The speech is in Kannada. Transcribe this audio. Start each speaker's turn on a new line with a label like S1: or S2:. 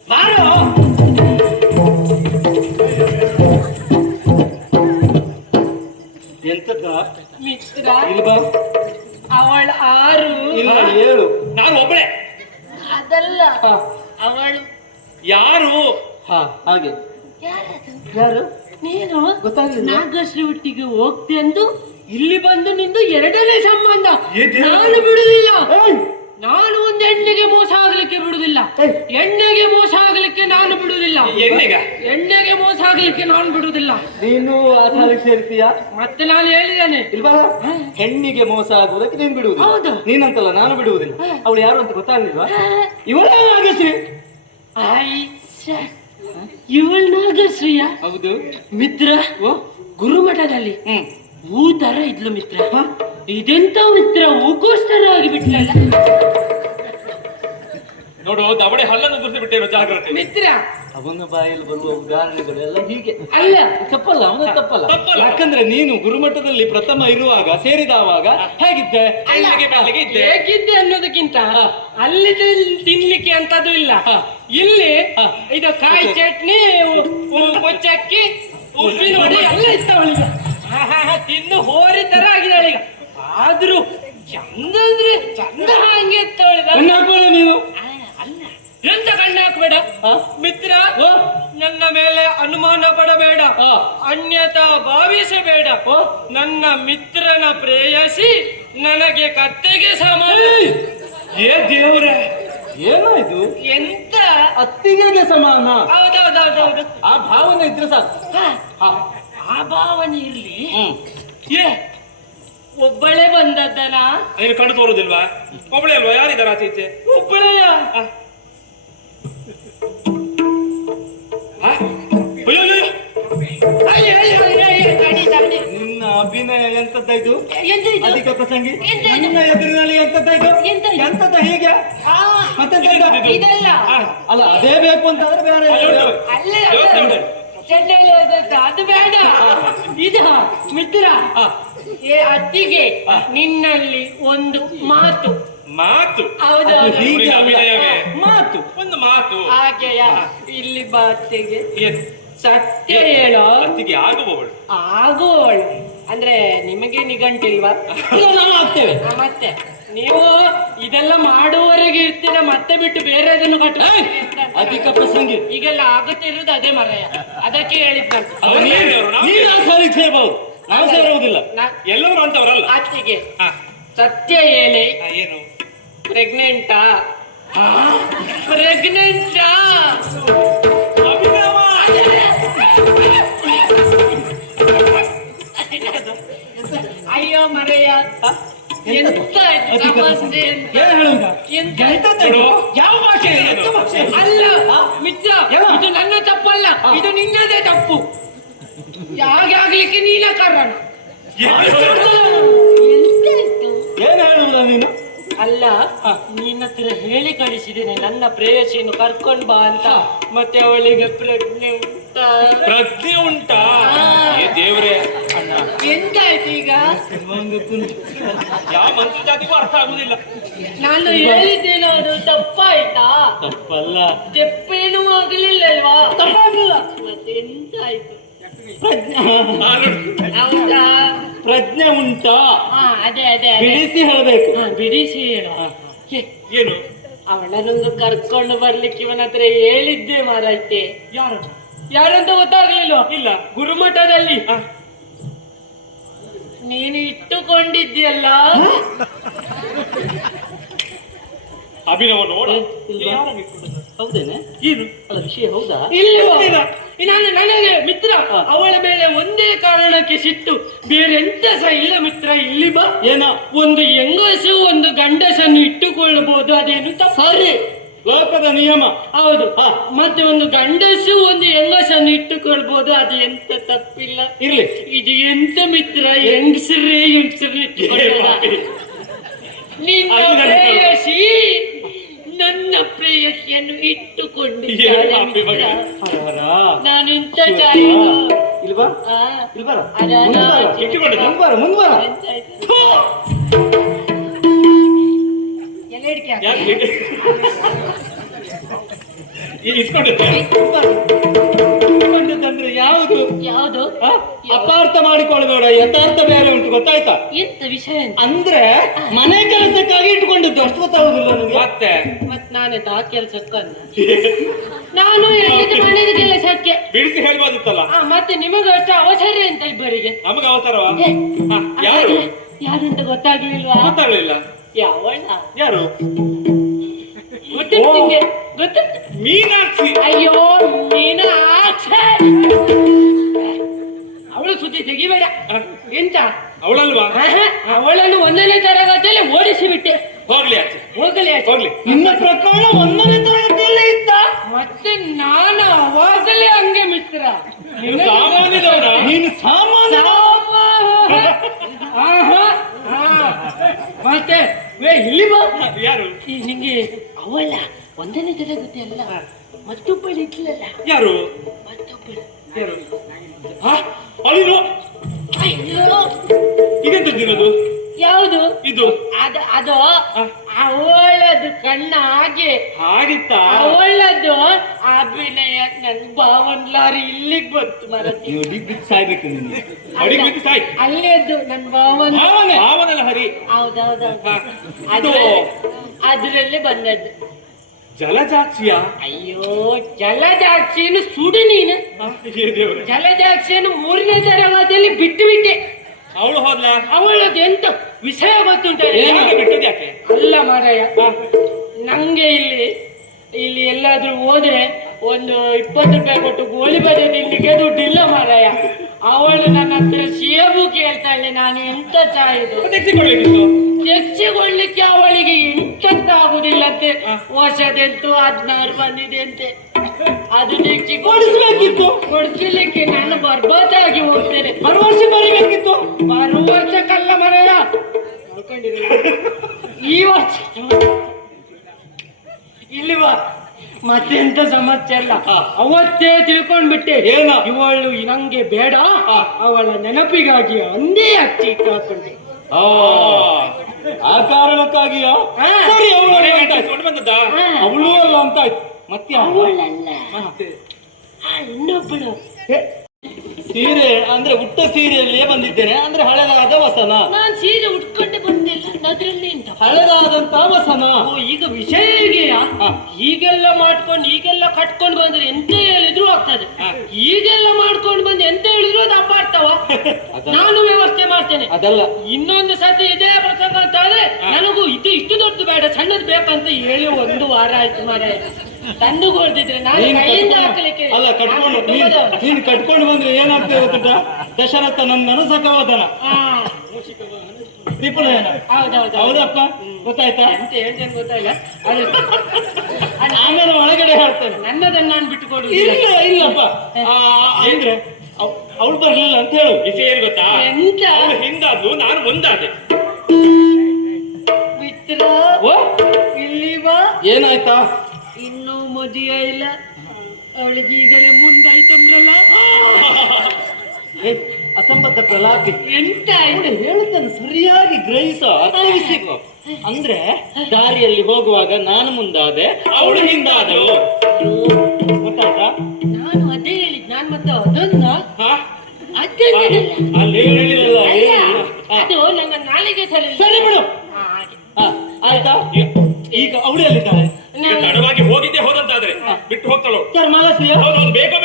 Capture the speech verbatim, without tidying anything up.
S1: ಬಾರೋ. ಎಂತದ
S2: ಮಿತ್ರ
S1: ಇಲ್ವಾ?
S2: ಅವಳ ಆರು
S1: ಇಲ್ಲ ಹೇಳು.
S3: ನಾನು ಒಬ್ಬಳೆ.
S2: ಅದಲ್ಲ
S1: ಹಾ.
S2: ಅವಳು
S3: ಯಾರು?
S1: ಹಾ ಹಾಗೆ.
S2: ಯಾರದು?
S1: ಯಾರು
S2: ನೀನು
S1: ಗೊತ್ತಾಗ್ಲಿಲ್ಲ.
S2: ನಾಗಶ್ರೀ ಒಟ್ಟಿಗೆ ಹೋಗ್ತೆ ಎಂದು ಇಲ್ಲಿ ಬಂದು ನಿಂದು ಎರಡನೇ ಸಂಬಂಧ.
S3: ಏ ದೇವ್ರೇ.
S2: ನಾನು ಬಿಡುದಿಲ್ಲ.
S1: ಏಯ್!
S2: ನಾನು ಒಂದು ಹೆಣ್ಣಿಗೆ ಮೋಸ ಆಗ್ಲಿಕ್ಕೆ ಬಿಡುದಿಲ್ಲ.
S1: ಏಯ್!
S2: ಎಣ್ಣೆಗೆ ಮೋಸ ಆಗ್ಲಿಕ್ಕೆ ನಾನು ಬಿಡುದಿಲ್ಲ.
S3: ಎಣ್ಣೆಗ?
S2: ಎಣ್ಣೆಗೆ ಮೋಸ ಆಗ್ಲಿಕ್ಕೆ ನಾನು ಬಿಡುದಿಲ್ಲ.
S1: ನೀನು ಆ ಸಾಲಿಗೆ ಸೇರ್ತೀಯಾ?
S2: ಮತ್ತೆ ನಾನು ಹೇಳಿದ್ದೇನೆ
S1: ಇಲ್ವಾ? ಹೆಣ್ಣಿಗೆ ಮೋಸ ಆಗುವುದಕ್ಕೆ ನೀನು ಬಿಡುವುದಿಲ್ಲ.
S2: ಹೌದು.
S1: ನೀನಂತಲ್ಲ ನಾನು ಬಿಡುವುದಿಲ್ಲ. ಅವಳು ಯಾರು ಅಂತ ಗೊತ್ತಾಗ್ಲಿಲ್ವಾ? ಇವಳೇ ನಾಗಶ್ರೀ.
S2: ಇವಳು ನಾಗಶ್ರೀಯ
S1: ಹೌದು.
S2: ಮಿತ್ರ
S1: ಓ
S2: ಗುರುಮಠದಲ್ಲಿ
S1: ಹ್ಮ್
S2: ಹೂ ತರ ಇದ್ಲು ಮಿತ್ರ. ಇದೆಂತ ಮಿತ್ರ ಹೂಕೋಸ್ತರ ಆಗಿಬಿಟ್ಲಲ್ಲ
S3: ನೋಡು, ದವಡೆ ಹಲ್ಲನ್ನು ಗುರುತು ಬಿಟ್ಟಿರೋ ಜಾಗ್ರತೆ.
S2: ಮಿತ್ರ.
S1: ಅವನ ಬಾಯಲ್ಲಿ ಬರುವ ಉದಾಹರಣೆಗಳು ಎಲ್ಲ ಹೀಗೆ.
S2: ಅಲ್ಲ
S1: ತಪ್ಪಲ್ಲ, ಅವನ ತಪ್ಪಲ್ಲ.
S3: ತಪ್ಪಲ್ಲ.
S1: ಯಾಕಂದ್ರೆ ನೀನು ಗುರುಮಠದಲ್ಲಿ ಪ್ರಥಮ ಇರುವಾಗ ಸೇರಿದವಾಗ ಹೇಗಿದ್ದೆ?
S3: ಅಲ್ಲಿಗೆ ಮೇಲೆಗೆ ಇದ್ದೆ.
S2: ಹೇಗಿದ್ದೆ ಅನ್ನೋದಕ್ಕಿಂತ ಅಲ್ಲಿ ತಿನ್- ತಿನ್ಲಿಕ್ಕೆ ಅಂತದ್ದು ಇಲ್ಲ. ಇಲ್ಲಿ ಇದು ಕಾಯಿ ಚಟ್ನಿ, ಕೊಚ್ಚಕ್ಕಿ, ಉಪ್ಪಿನ ವಡೆ ಎಲ್ಲ ಇತ್ತವಳಿಗೆ. ತಿನ್ನು ಹೋರಿ ತರ ಆಗಿದ್ದಾಳೆ ಈಗ. ಆದ್ರೂ ಚಂದ ಅಂದ್ರೆ ಚಂದ ಹಂಗೆ ಇತ್ತವಳಿದ.
S1: ಹಾಕೋಣ ನೀನು.
S2: ಅಲ್ಲ ಎಂತ ಕಣ್ಣು ಹಾಕ್ಬೇಡ
S1: ಆ?
S2: ಮಿತ್ರ.
S1: ಓ?
S2: ನನ್ನ ಮೇಲೆ ಅನುಮಾನ ಪಡಬೇಡ,
S1: ಆ.
S2: ಅನ್ಯತಾ ಭಾವಿಸಬೇಡ.
S1: ಓ?
S2: ನನ್ನ ಮಿತ್ರನ ಪ್ರೇಯಸಿ ನನಗೆ ಕತ್ತೆಗೆ ಸಮಾನ.
S1: ಏಯ್!
S3: ಏ ದೇವ್ರೆ,
S1: ಏನಾಯ್ತು?
S2: ಎಂತ?
S1: ಅತ್ತಿಗೆಗೆ ಸಮಾನ.
S2: ಹೌದೌದೌದೌದು.
S1: ಆ ಭಾವನೆ ಇದ್ರೆ ಸಾಕು. ಹಾ.
S2: ಆ ಭಾವನೆ ಇರ್ಲಿ.
S1: ಹ್ಮ್.
S2: ಏ ಒಬ್ಬಳೇ ಬಂದದ್ದನ?
S3: ನೀನು ಕಣ್ಣು ತೋರುದಿಲ್ವಾ? ಒಬ್ಬಳೆ ಅಲ್ವಾ? ಯಾರಿದ್ದಾರೆ ಆಚೆ ಈಚೆ?
S2: ಒಬ್ಬಳೆಯ?
S3: ಆ. ಆ? ಅಯ್ಯೋ ಅಯ್ಯೋ.
S2: ಅಯ್ಯೋ, ಅಯ್ಯೋ, ಅಯ್ಯೋ, ಅಯ್ಯೋ, ತಡಿ, ತಡಿ.
S1: ನಿನ್ನ ಅಭಿನಯ ಎಂತದ್ದಾಯ್ತು?
S2: ಎಂತ ಇದು?
S1: ಅಧಿಕ ಪ್ರಸಂಗಿ.
S2: ಎಂತ ಇದು?
S1: ನನ್ನ ಎದುರಿನಲ್ಲಿ ಎಂತದ್ದಾಯ್ತು?
S2: ಎಂತ ಇದು?
S1: ಎಂತದ ಹೀಗೆ?
S2: ಆ,
S1: ಮತ್ತೆ
S2: ಇದಲ್ಲ.
S3: ಆ.
S1: ಅಲ್ಲ ಅದೇ ಬೇಕು ಅಂತಂದ್ರೆ ಬೇರೆ
S3: ಅಲ್ಲಿ ಉಂಟು.
S2: ಅಲ್ಲೇ
S3: ಇವತ್ತು
S2: ಅದು.
S3: ಉಂಟು.
S2: ಚಂಡೇಲಿ ಹೋದದ್ದು ಅದು ಬೇಡ. ಇದು ಮಿತ್ರ.
S1: ಆ.
S2: ಏ ಅತ್ತಿಗೆ, ನಿನ್ನಲ್ಲಿ ಒಂದು ಮಾತು.
S3: ಮಾತು?
S2: ಹೌದು
S1: ಅದು ಹೀಗೆ
S3: ಊರಿನ
S1: ಅಲ್ಲ.
S3: ಅಭಿನಯವೇ.
S1: ಮಾತು.
S3: ಒಂದು ಮಾತು.
S2: ಹಾಗೆಯ ಇಲ್ಲಿ ಬಾ ಅತ್ತಿಗೆ.
S3: ಏನು?
S2: ಸತ್ಯ ಹೇಳೋ.
S3: ಅತ್ತಿಗೆ ಆಗುವವಳು.
S2: ಆಗೋಳು ಅಂದ್ರೆ ನಿಮಗೆ ನಿಘಂಟಿಲ್ವಾ?
S1: ಇಲ್ಲ, ನಾವು ಆಗ್ತೇವೆ.
S2: ಆ, ಮತ್ತೆ ನೀವು ಇದೆಲ್ಲ ಮಾಡುವವರೆಗೆ ಇರ್ತೀರ, ಮತ್ತೆ ಬಿಟ್ಟು ಬೇರೆ ಅದನ್ನು ಕಟ್ಟು.
S1: ಅಧಿಕ ಪ್ರಸಂಗಿ.
S2: ಈಗೆಲ್ಲ ಆಗುತ್ತಿರುವುದು ಅದೇ ಮರೆಯ. ಅದಕ್ಕೆ ಹೇಳಿದ್ನಂತೆ.
S3: ಅವ್ರು ಬೇರೆಯವರು, ನಾವು
S1: ನೀನು ಆ ಸಾಲಿಗೆ ಸೇರ್ಬಹುದು, ನಾವು ಸೇರುವುದಿಲ್ಲ.
S2: ನಾ-
S3: ಎಲ್ಲರೂ ಅಂತವರಲ್ಲ.
S2: ಅತ್ತಿಗೆ
S3: ಆ.
S2: ಸತ್ಯ ಹೇಳಿ,
S3: ಆ, ಏನು?
S2: ಪ್ರೆಗ್ನೆಂಟಾ? ಪ್ರೆಗ್ನೆಂಟಾ?
S3: ಅಭಿನವ.
S2: ಅಯ್ಯೋ ಮರೆಯ, ಎಂತ ಆಯ್ತು
S1: ಅಧಿಕ
S2: ಸಮಸ್ಯೆ
S1: ಪ್ರಸಂಗಿ.
S2: ಅಂತ?
S1: ಏನ್ ಹೇಳುವುದ?
S2: ಎಂತ?
S1: ಎಂತದ್ದಾಯ್ತು? ಯಾವ ಭಾಷೆ? ಎಂತ ಭಾಷೆ?
S2: ಅಲ್ಲ ಮಿತ್ರ,
S1: ಯಾವ?
S2: ಇದು ನನ್ನ ತಪ್ಪಲ್ಲ, ಇದು ನಿನ್ನದೇ ತಪ್ಪು. ಹಾಗೆ ಆಗ್ಲಿಕ್ಕೆ ನೀನ ಕಾರಣ. ಎಂತಾಯ್ತು?
S1: ಏನ್ ಹೇಳುವುದ ನೀನು?
S2: ಅಲ್ಲ, ನಿನ್ನ ಹತ್ರ ಹೇಳಿ ಕಳಿಸಿದ್ದೇನೆ ನನ್ನ ಪ್ರೇಯಸಿಯನ್ನು ಕರ್ಕೊಂಡ್ ಬಾ ಅಂತ. ಮತ್ತೆ ಅವಳಿಗೆ ಪ್ರಜ್ಞೆ ಉಂಟಾ?
S3: ಪ್ರಜ್ಞೆ ಉಂಟಾ?
S2: ಆ.
S3: ಏ ದೇವ್ರೆ,
S2: ಎಂತಾಯ್ತು ಈಗ?
S1: ಒಂದು ಕುಂಟು.
S3: ಯಾವ ಮಂತ್ರ ಜಾತಿಗೂ ಅರ್ಥ ಆಗುದಿಲ್ಲ.
S2: ನಾನು ಹೇಳಿದ್ದೇನೆ, ಅದು ತಪ್ಪಾಯ್ತಾ?
S1: ತಪ್ಪಲ್ಲ.
S2: ತೆಪ್ಪೇನೂ ಆಗಲಿಲ್ಲಲ್ವಾ?
S1: ತಪ್ಪಾಗಿಲ್ಲ.
S2: ಮತ್ತೆ ಎಂತಾಯ್ತು?
S1: ಪ್ರಜ್ಞೆ.
S2: ಹೌದಾ?
S1: ಪ್ರಜ್ಞೆ ಉಂಟಾ?
S2: ಹಾ, ಅದೇ ಅದೇ ಅದೇ.
S1: ಬಿಡಿಸಿ ಹೇಳಬೇಕು.
S2: ಹಾ, ಬಿಡಿಸಿ ಹೇಳು. ಏ,
S3: ಏನು?
S2: ಅವಳನ್ನೊಂದು ಕರ್ಕೊಂಡು ಬರ್ಲಿಕ್ಕೆ ಇವನ ಹತ್ರ ಹೇಳಿದ್ದೆ ಮಾರೈತೆ.
S3: ಯಾರು?
S2: ಯಾರಂತ ಗೊತ್ತಾಗ್ಲಿಲ್ಲ.
S3: ಇಲ್ಲ.
S2: ಗುರುಮಠದಲ್ಲಿ
S3: ಆ.
S2: ನೀನು ಇಟ್ಟುಕೊಂಡಿದ್ಯಲ್ಲ.
S3: ಅಭಿನವ ನೋಡ.
S1: ಇಲ್ವಾ? ಹೌದೇನೆ?
S3: ಏನು?
S1: ಅಲ್ಲ ವಿಷಯ ಹೌದಾ?
S2: ಇಲ್ವಾ? ನಾನು ನನಗೆ ಮಿತ್ರ ಅವಳ ಮೇಲೆ ಒಂದೇ ಕಾರಣಕ್ಕೆ ಸಿಟ್ಟು, ಬೇರೆ ಎಂತ ಸಹ ಇಲ್ಲ ಮಿತ್ರ. ಇಲ್ಲಿ ಬಾ.
S1: ಏನ?
S2: ಒಂದು ಹೆಂಗಸು ಒಂದು ಗಂಡಸನ್ನು ಇಟ್ಟುಕೊಳ್ಳಬಹುದು, ಅದೇನು ತಪ್ಪು?
S1: ಸರಿ, ಲೋಕದ ನಿಯಮ.
S2: ಹೌದು. ಮತ್ತೆ ಒಂದು ಗಂಡಸು ಒಂದು ಹೆಂಗಸನ್ನು ಇಟ್ಟುಕೊಳ್ಬಹುದು, ಅದು ಎಂತ ತಪ್ಪಿಲ್ಲ.
S1: ಇರ್ಲಿ.
S2: ಇದು ಎಂತ ಮಿತ್ರ, ಹೆಂಗಸರೇ ಹೆಂಗಸರೇ ನಿನ್ನ ಪ್ರೇಯಸಿ ನನ್ನ ಪ್ರೇಯಸಿಯನ್ನು ಇಟ್ಟುಕೊಂಡಿದ್ದಾಳೆ ಮಿತ್ರ. ನಾನು ಇಂಥ ಚಾಯ
S1: ಇಲ್ವಾ?
S2: ಆ,
S1: ಇಲ್ಬಾರ?
S2: ಅದಾನ
S3: ಇಟ್ಟುಕೊಂಡಿದ್ದ?
S1: ಮುಂದ್ಬಾರ, ಮುಂದ್ಬಾರ.
S2: ಎಂತಾಯ್ತು? ಎಲ್ಲ ಹಿಡ್ಕೆ ಹಾಕು.
S3: ಯಾಕೆ? ಇಟ್ಕೊಂಡಿದ್ದೆ
S1: ಇಟ್ಕೊಂಡದಂದ್ರೆ ಯಾವುದು
S2: ಯಾವುದು
S1: ಆ? ಅಪಾರ್ಥ ಮಾಡಿಕೊಳ್ಳಬೇಡ, ಯಥಾರ್ಥ ಬೇರೆ ಉಂಟು, ಗೊತ್ತಾಯ್ತಾ?
S2: ಎಂತ ವಿಷಯ ಅಂತ?
S1: ಅಂದ್ರೆ ಮನೆ ಕೆಲಸಕ್ಕಾಗಿ ಇಟ್ಕೊಂಡಿದ್ದು, ಅಷ್ಟು ಗೊತ್ತಾಗುದಿಲ್ಲ ನನಗೆ.
S3: ಮತ್ತೆ
S2: ಮತ್ ನಾನೇ ಆ ಕೆಲ್ಸಕ್ಕನ್ನ ನಾನು ಹೇಳಿದ ಮನೆಯ ಕೆಲಸಕ್ಕೆ
S3: ಬಿಡಿಸಿ ಹೇಳ್ಬೋದಿತ್ತಲ್ಲ.
S2: ಆ, ಮತ್ತೆ ನಿಮಗ ಅಷ್ಟು ಅವಸರ ಅಂತ ಇಬ್ಬರಿಗೆ.
S3: ನಮಗೆ ಅವಸರವಾ?
S2: ಏ,
S3: ಹ, ಯಾರು
S2: ಯಾರಂತ ಗೊತ್ತಾಗ್ಲಿಲ್ವಾ?
S3: ಗೊತ್ತಾಗ್ಲಿಲ್ಲ.
S2: ಯಾವಳ
S3: ಯಾರು?
S2: ಗೊತ್ತಿತ್ತು ನಿಂಗೆ? ಗೊತ್ತಿತ್ತು.
S3: ಮೀನಾಕ್ಷಿ.
S2: ಅಯ್ಯೋ ಮೀನಾಕ್ಷಿ, ಅವಳು ಸುದ್ದಿ ತೆಗಿಬೇಡ. ಎಂತ
S3: ಅವಳಲ್ವಾ?
S2: ಆಹಾ, ಅವಳನ್ನು ಒಂದನೇ ತರಗತಿಯಲ್ಲಿ ಓಡಿಸಿ ಬಿಟ್ಟೆ.
S3: ಹೋಗ್ಲಿ ಆಚೆ,
S2: ಹೋಗಲಿ ಆಚೆ.
S3: ಹೋಗ್ಲಿ.
S1: ನಿನ್ನ ಪ್ರಕರಣ ಒಂದನೇ ತರಗತಿಯಲ್ಲೇ ಇತ್ತ?
S2: ಮತ್ತೆ ನಾನು ಅವಾಗಲೇ ಹಂಗೆ ಮಿತ್ರ.
S3: ನೀನು ಸಾಮಾನ್ಯದವನ?
S1: ನೀನು ಸಾಮಾನ್ಯ.
S2: ಆಹಾ, ಆ. ಮತ್ತೆ ವೇ ಇಲ್ಲಿ ಬಾ.
S3: ಯಾರು?
S2: ಈ ನಿಂಗೆ ಅವಳ ಒಂದನೇ ತರಗತಿ ಅಲ್ಲ, ಮತ್ತೊಬ್ಬಳು ಇಟ್ಲಲ್ಲ.
S3: ಯಾರು?
S2: ಮತ್ತೊಬ್ಬಳು
S3: ಯಾರು? ಹ? ಅಳಿನು.
S2: ಅಯ್ಯೋ,
S3: ಇದೆಂತದ್ದು?
S2: ಯಾವುದು
S3: ಇದು
S2: ಅದು? ಅದು ಅವಳದು ಕಣ್ಣ ಹಾಗೆ.
S3: ಹಾಗಿತ್ತ?
S2: ಅವಳದು ಅಭಿನಯ ನನ್ ಭಾವನ್ಲಾರಿ ಇಲ್ಲಿಗೆ ಬಂತು ಮರತಿ.
S1: ನೀವು ಡಿಗ್ರಿ ಸಾಯ್ಬೇಕು ನಿನ್ಗೆ.
S3: ಅಡಿಗೆ ಬಿದ್ದು ಸಾಯ್.
S2: ಅಲ್ಲೇದು ನನ್ ಭಾವನ್.
S3: ಭಾವನೆ ಭಾವನೆಲ್ಲ ಹರಿ.
S2: ಹೌದೌದು.
S3: ಹ.
S2: ಅದು
S3: ಇದು
S2: ಅದ್ರಲ್ಲಿ ಬಂದದ್ದು.
S3: ಜಲಜಾಕ್ಷಿಯ?
S2: ಅಯ್ಯೋ, ಜಲಜಾಕ್ಷಿಯನ್ನು ಸುಡು ನೀನು.
S3: ಏ ದೇವ್ರೆ.
S2: ಜಲಜಾಕ್ಷಿಯನ್ನು ಮೂರನೇ ತರಗತಿಯಲ್ಲಿ ಬಿಟ್ಟು ಬಿಟ್ಟೆ.
S3: ಅವಳು ಹೋದ್ಲ?
S2: ಅವಳದು ಎಂತ ವಿಷಯ ಗೊತ್ತುಂಟ?
S3: ಯಾಕೆ ಬಿಟ್ಟದ್ದು ಯಾಕೆ?
S2: ಅಲ್ಲ ಮಾರಾಯ, ನಂಗೆ ಇಲ್ಲಿ ಇಲ್ಲಿ ಎಲ್ಲಾದ್ರೂ ಹೋದ್ರೆ ಒಂದು ಇಪ್ಪತ್ತು ರೂಪಾಯಿ ಕೊಟ್ಟು ಗೋಳಿ ಬಜೆ ತಿನ್ಲಿಕ್ಕೆ ದುಡ್ಡಿಲ್ಲ ಮಾರಾಯ. ಅವಳು ನನ್ನ ಹತ್ರ ಸೇಬು ಕೇಳ್ತಾಳೆ. ನಾನು ಎಂತ ಚಾಯುದು?
S3: ತೆಗೆಸಿಕೊಳ್ಳಬೇಕಿತ್ತು.
S2: ತೆಗೆಸಿಕೊಳ್ಳಿಕ್ಕೆ ಅವಳಿಗೆ ಇಂಥದ್ದಾಗುದಿಲ್ಲಂತೆ. ವರ್ಷದೆಂಟು ಹದಿನಾರು ಬಂದಿದೆ ಅಂತೆ. ಅದು ನೆಚ್ಚಿ
S1: ಕೊಡಿಸ್ಬೇಕಿತ್ತು.
S2: ಕೊಡಿಸ್ಲಿಕ್ಕೆ ನಾನು ಬರ್ಬಾದಾಗಿ ಹೋಗ್ತೇನೆ.
S1: ಮರು ವರ್ಷ ಬರೀಬೇಕಿತ್ತು.
S2: ಬರುವ ವರ್ಷಕ್ಕಲ್ಲ ಮರೆಯ, ಈ ವರ್ಷ. ಇಲ್ಲಿ ಬಾ, ಮತ್ತೆಂತ ಸಮಸ್ಯೆ ಅಲ್ಲ. ಅವತ್ತೇ ತಿಳ್ಕೊಂಡ್ಬಿಟ್ಟೆ.
S1: ಏನ?
S2: ಇವಳು ನಂಗೆ ಬೇಡ, ಅವಳ ನೆನಪಿಗಾಗಿ ಅಂದೇ ಹಚ್ಚಿ ಹಾಕೊಂಡೆ.
S1: ಆ, ಆ ಕಾರಣಕ್ಕಾಗಿಯ
S2: ಹಾ.
S1: ಸರಿ, ಅವಳು
S3: ಮನೆಗೆ
S1: ಅಂತ ಆಯ್ತು.
S3: ಕರ್ಕೊಂಡು ಬಂದದ್ದಾ?
S2: ಹಾ.
S1: ಅವಳು ಅಲ್ಲ ಅಂತ ಆಯ್ತು. ಮತ್ತೆ ಯಾವ?
S2: ಅವಳಲ್ಲ,
S1: ಮತ್ತೆ
S2: ಆ ಇನ್ನೊಬ್ಬಳು.
S1: ಏ, ಸೀರೆ ಅಂದ್ರೆ ಉಟ್ಟ ಸೀರೆಯಲ್ಲಿಯೇ ಬಂದಿದ್ದೇನೆ ಅಂದ್ರೆ ಹಳೆದಾದ ವಸನ.
S2: ನಾನ್ ಸೀರೆ ಉಟ್ಕೊಂಡೆ ಬಂದಿಲ್ಲ, ಅದ್ರಲ್ಲಿ ಎಂತ?
S1: ಹಳೆದಾದಂತ ವಸನ.
S2: ಓ, ಈಗ ವಿಷಯ ಹೇಗೆಯಾ?
S1: ಹಾ.
S2: ಈಗೆಲ್ಲ ಮಾಡ್ಕೊಂಡು ಈಗೆಲ್ಲ ಕಟ್ಕೊಂಡು ಬಂದ್ರೆ ಎಂತ ಹೇಳಿದ್ರು ಆಗ್ತದೆ. ಈಗೆಲ್ಲ ಮಾಡ್ಕೊಂಡು ಬಂದು ಎಂತ ಹೇಳಿದ್ರು ಅದು ಅಪಾರ್ಥವ.
S1: ಅದಲ್ಲ.
S2: ನಾನು ವ್ಯವಸ್ಥೆ ಮಾಡ್ತೇನೆ.
S1: ಅದಲ್ಲ.
S2: ಇನ್ನೊಂದು ಸತಿ ಇದೇ ಪ್ರಸಂಗ ಅಂತ ಆದ್ರೆ ನನಗೂ ಇದು ಇಷ್ಟು ದೊಡ್ಡದು ಬೇಡ, ಸಣ್ಣದು ಬೇಕಂತ ಹೇಳಿ ಒಂದು ವಾರ ಆಯ್ತು ಮಾರಾಯ. ತಂದು ಕೊಡ್ತಿದ್ರೆ ನಾನು
S1: ನೀನು
S2: ಕೈಯಿಂದ
S1: ಕಟ್ಕೊಂಡು-
S2: ಹಾಕ್ಲಿಕ್ಕೆ.
S1: ಅಲ್ಲ ಕಟ್ಕೊಂಡು
S2: ನಾನು
S1: ನೀನು
S2: ತುಂಬದವ.
S1: ನೀನು ಕಟ್ಕೊಂಡು ಬಂದ್ರೆ ಏನಾಗ್ತದೆ ಗೊತ್ತುಂಟಾ? ದಶರಥ ನಂದನ ಸಖವದನ
S2: ಹಾ,
S1: ತ್ರಿಪುಣಯನ.
S2: ಹೌದೌದು.
S1: ಹೌದಪ್ಪ, ಗೊತ್ತಾಯ್ತಾ?
S2: ಎಂತ ಹೇಳ್ತೇನೆ ಗೊತ್ತಾಯಿಲ್ಲ. ಅದು ಅದು
S1: ಆಮೇಲೆ ಒಳಗಡೆ ಹೇಳ್ತೇನೆ.
S2: ನನ್ನದನ್ನ ನಾನು ಬಿಟ್ಟುಕೊಡು.
S1: ಇಲ್ಲ ಇಲ್ಲಪ್ಪ, ಆ, ಅಂದ್ರೆ ಅವಳು ಬರ್ಲಿಲ್ಲ ಅಂತ ಹೇಳು.
S3: ವಿಷಯ ಏನು ಗೊತ್ತಾ?
S2: ಎಂತ
S3: ಅವಳು ಹಿಂದಾದ್ಲು, ನಾನು ಮುಂದಾದೆ.
S2: ಮಿತ್ರ,
S1: ಓ,
S2: ಇಲ್ಲಿ ಬಾ.
S1: ಏನಾಯ್ತಾ?
S2: ಇನ್ನೂ ಮದುವೆ ಇಲ್ಲ, ಅವಳಿಗೆ ಈಗಲೇ ಮುಂದಾಯ್ತಂದ್ರಲ್ಲ.
S1: ಏ, ಅಸಂಬದ್ಧ ಪ್ರಲಾಪಿ.
S2: ಎಂತ
S1: ಅವಳು ಹೇಳುತ್ತೇನೆ ಸರಿಯಾಗಿ ಗ್ರಹಿಸೋ, ಅರ್ಥವಿಸಿಕೋ. ಅಂದ್ರೆ ದಾರಿಯಲ್ಲಿ ಹೋಗುವಾಗ ನಾನು ಮುಂದಾದೆ, ಅವಳು ಹಿಂದಾದಳು. ಗೊತ್ತಾಯ್ತಾ?
S2: ನಾನು ಅದೇ ಹೇಳಿದ್. ನಾನು ಮತ್ತೆ ಅದನ್ನ
S3: ಹಾ?
S2: ಅದನ್ನ
S1: ಅಲ್ಲಿ ಹೇಳಿಲ್ಲ.
S2: ಅಲ್ಲ, ಅದು ನನ್ನ ನಾಲಿಗೆ ಸರಿ ಇಲ್ಲ.
S1: ಸರಿ ಬಿಡು.
S2: ಹಾ, ಹಾಗೆ.
S1: ಹಾ, ಆಯ್ತಾ? ಈಗ ಅವಳು ಎಲ್ಲಿದ್ದಾಳೆ?
S3: ಈಗ ತಡವಾಗಿ ಹೋಗಿದ್ದೆ ಹೋದಂತಾದ್ರೆ ಬಿಟ್ಟು ಹೋಗ್ತಾಳು.
S1: ಯಾರು ಮಾಲಸಿಯ?
S3: ಹೌದು, ಹೌದು, ಬೇಗ